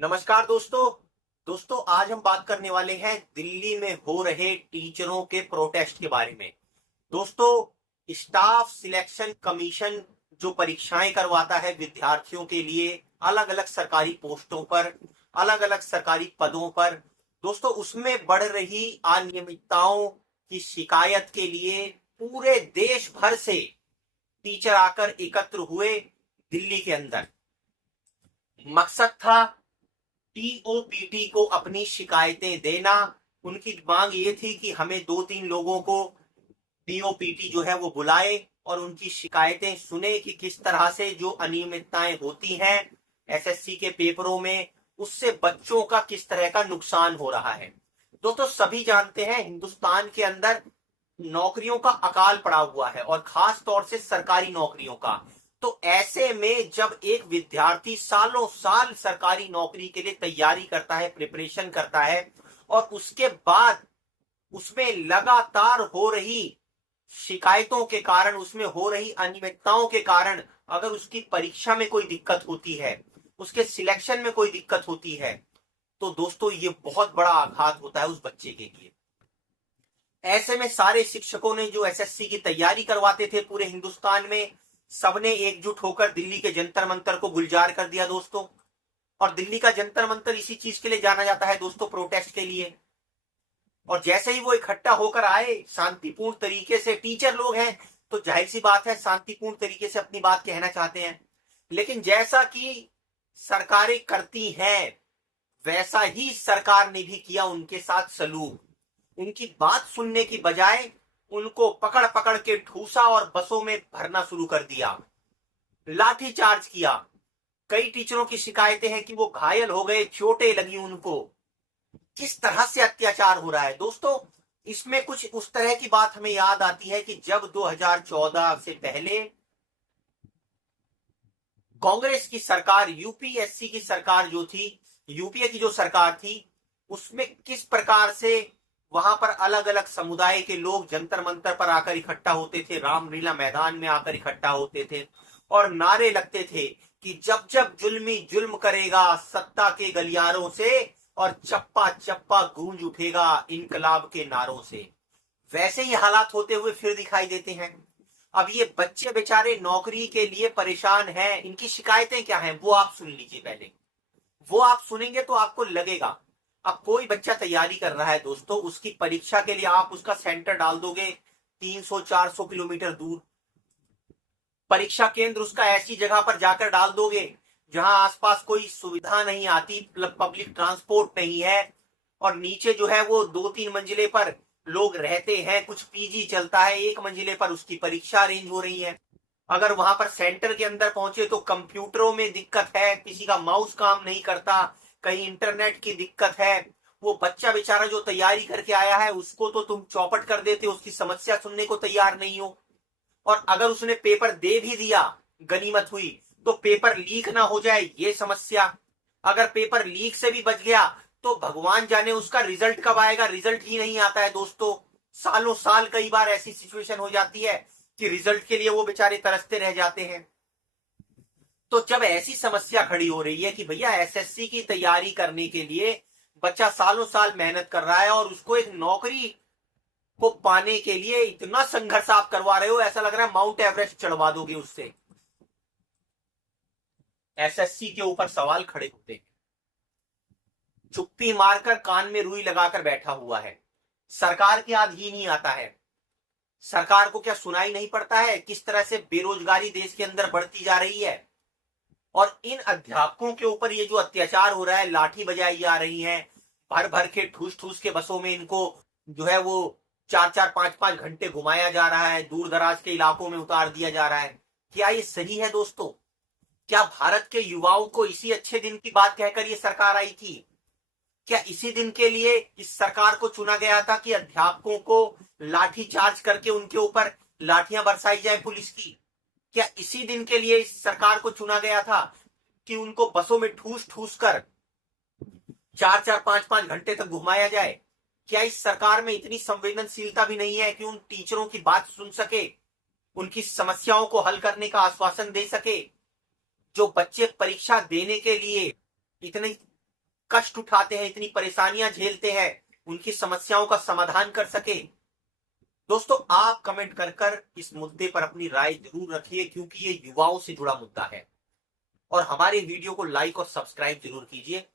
नमस्कार दोस्तों आज हम बात करने वाले हैं दिल्ली में हो रहे टीचरों के प्रोटेस्ट के बारे में। दोस्तों, स्टाफ सिलेक्शन कमीशन जो परीक्षाएं करवाता है विद्यार्थियों के लिए अलग अलग सरकारी पोस्टों पर, अलग अलग सरकारी पदों पर, दोस्तों उसमें बढ़ रही अनियमितताओं की शिकायत के लिए पूरे देश भर से टीचर आकर एकत्र हुए दिल्ली के अंदर। मकसद था टीओपीटी को अपनी शिकायतें देना। उनकी मांग ये थी कि हमें 2-3 लोगों को टीओपीटी जो है वो बुलाए और उनकी शिकायतें सुने कि किस तरह से जो अनियमितताएं होती हैं एसएससी के पेपरों में, उससे बच्चों का किस तरह का नुकसान हो रहा है। दोस्तों, सभी जानते हैं हिंदुस्तान के अंदर नौकरियों का अकाल पड़ा हुआ है और खास तौर से सरकारी नौकरियों का। तो ऐसे में जब एक विद्यार्थी सालों साल सरकारी नौकरी के लिए तैयारी करता है, प्रिपरेशन करता है, और उसके बाद उसमें लगातार हो रही शिकायतों के कारण, उसमें हो रही अनियमितताओं के कारण अगर उसकी परीक्षा में कोई दिक्कत होती है, उसके सिलेक्शन में कोई दिक्कत होती है, तो दोस्तों ये बहुत बड़ा आघात होता है उस बच्चे के लिए। ऐसे में सारे शिक्षकों ने जो एसएससी की तैयारी करवाते थे पूरे हिंदुस्तान में, सबने एकजुट होकर दिल्ली के जंतर मंतर को गुलजार कर दिया दोस्तों। और दिल्ली का जंतर मंतर इसी चीज के लिए जाना जाता है दोस्तों, प्रोटेस्ट के लिए। और जैसे ही वो इकट्ठा होकर आए शांतिपूर्ण तरीके से, टीचर लोग हैं तो जाहिर सी बात है शांतिपूर्ण तरीके से अपनी बात कहना चाहते हैं, लेकिन जैसा कि सरकारें करती हैं वैसा ही सरकार ने भी किया उनके साथ सलूक। उनकी बात सुनने की बजाय उनको पकड़ पकड़ के ठूसा और बसों में भरना शुरू कर दिया, लाठी चार्ज किया। कई टीचरों की शिकायतें हैं कि वो घायल हो गए, चोटें लगी उनको। किस तरह से अत्याचार हो रहा है दोस्तों, इसमें कुछ उस तरह की बात हमें याद आती है कि जब 2014 से पहले कांग्रेस की सरकार, यूपीएससी की सरकार जो थी, यूपीए की जो सरकार थी, उसमें किस प्रकार से वहां पर अलग अलग समुदाय के लोग जंतर मंतर पर आकर इकट्ठा होते थे, रामलीला मैदान में आकर इकट्ठा होते थे और नारे लगते थे कि जब जब जुल्मी जुल्म करेगा सत्ता के गलियारों से और चप्पा चप्पा गूंज उठेगा इनकलाब के नारों से। वैसे ही हालात होते हुए फिर दिखाई देते हैं। अब ये बच्चे बेचारे नौकरी के लिए परेशान हैं, इनकी शिकायतें क्या हैं वो आप सुन लीजिए पहले। वो आप सुनेंगे तो आपको लगेगा। अब कोई बच्चा तैयारी कर रहा है दोस्तों, उसकी परीक्षा के लिए आप उसका सेंटर डाल दोगे 300-400 किलोमीटर दूर। परीक्षा केंद्र उसका ऐसी जगह पर जाकर डाल दोगे जहां आसपास कोई सुविधा नहीं आती, पब्लिक ट्रांसपोर्ट नहीं है, और नीचे जो है वो 2-3 मंजिले पर लोग रहते हैं, कुछ पीजी चलता है, 1 मंजिले पर उसकी परीक्षा अरेंज हो रही है। अगर वहां पर सेंटर के अंदर पहुंचे तो कंप्यूटरों में दिक्कत है, किसी का माउस काम नहीं करता, कहीं इंटरनेट की दिक्कत है। वो बच्चा बेचारा जो तैयारी करके आया है उसको तो तुम चौपट कर देते, उसकी समस्या सुनने को तैयार नहीं हो। और अगर उसने पेपर दे भी दिया, गनीमत हुई, तो पेपर लीक ना हो जाए ये समस्या। अगर पेपर लीक से भी बच गया तो भगवान जाने उसका रिजल्ट कब आएगा, रिजल्ट ही नहीं आता है दोस्तों। सालों साल कई बार ऐसी सिचुएशन हो जाती है कि रिजल्ट के लिए वो बेचारे तरसते रह जाते हैं। तो जब ऐसी समस्या खड़ी हो रही है कि भैया एसएससी की तैयारी करने के लिए बच्चा सालों साल मेहनत कर रहा है और उसको एक नौकरी को पाने के लिए इतना संघर्ष आप करवा रहे हो, ऐसा लग रहा है माउंट एवरेस्ट चढ़वा दोगे उससे। एसएससी के ऊपर सवाल खड़े होते हैं। चुप्पी मारकर कान में रुई लगाकर बैठा हुआ है, सरकार के अधीन ही आता है। सरकार को क्या सुनाई नहीं पड़ता है किस तरह से बेरोजगारी देश के अंदर बढ़ती जा रही है। और इन अध्यापकों के ऊपर ये जो अत्याचार हो रहा है, लाठी बजाई जा रही है, भर भर के ठूस ठूस के बसों में इनको जो है वो 4-4 5-5 घंटे घुमाया जा रहा है, दूर दराज के इलाकों में उतार दिया जा रहा है। क्या ये सही है दोस्तों? क्या भारत के युवाओं को इसी अच्छे दिन की बात कहकर ये सरकार आई थी? क्या इसी दिन के लिए इस सरकार को चुना गया था कि अध्यापकों को लाठी चार्ज करके उनके ऊपर लाठियां बरसाई जाए पुलिस की? क्या इसी दिन के लिए इस सरकार को चुना गया था कि उनको बसों में ठूस ठूस कर 4-4 5-5 घंटे तक घुमाया जाए? क्या इस सरकार में इतनी संवेदनशीलता भी नहीं है कि उन टीचरों की बात सुन सके, उनकी समस्याओं को हल करने का आश्वासन दे सके? जो बच्चे परीक्षा देने के लिए इतनी कष्ट उठाते हैं, इतनी परेशानियां झेलते हैं, उनकी समस्याओं का समाधान कर सके। दोस्तों आप कमेंट कर कर इस मुद्दे पर अपनी राय जरूर रखिए, क्योंकि ये युवाओं से जुड़ा मुद्दा है। और हमारे वीडियो को लाइक और सब्सक्राइब जरूर कीजिए।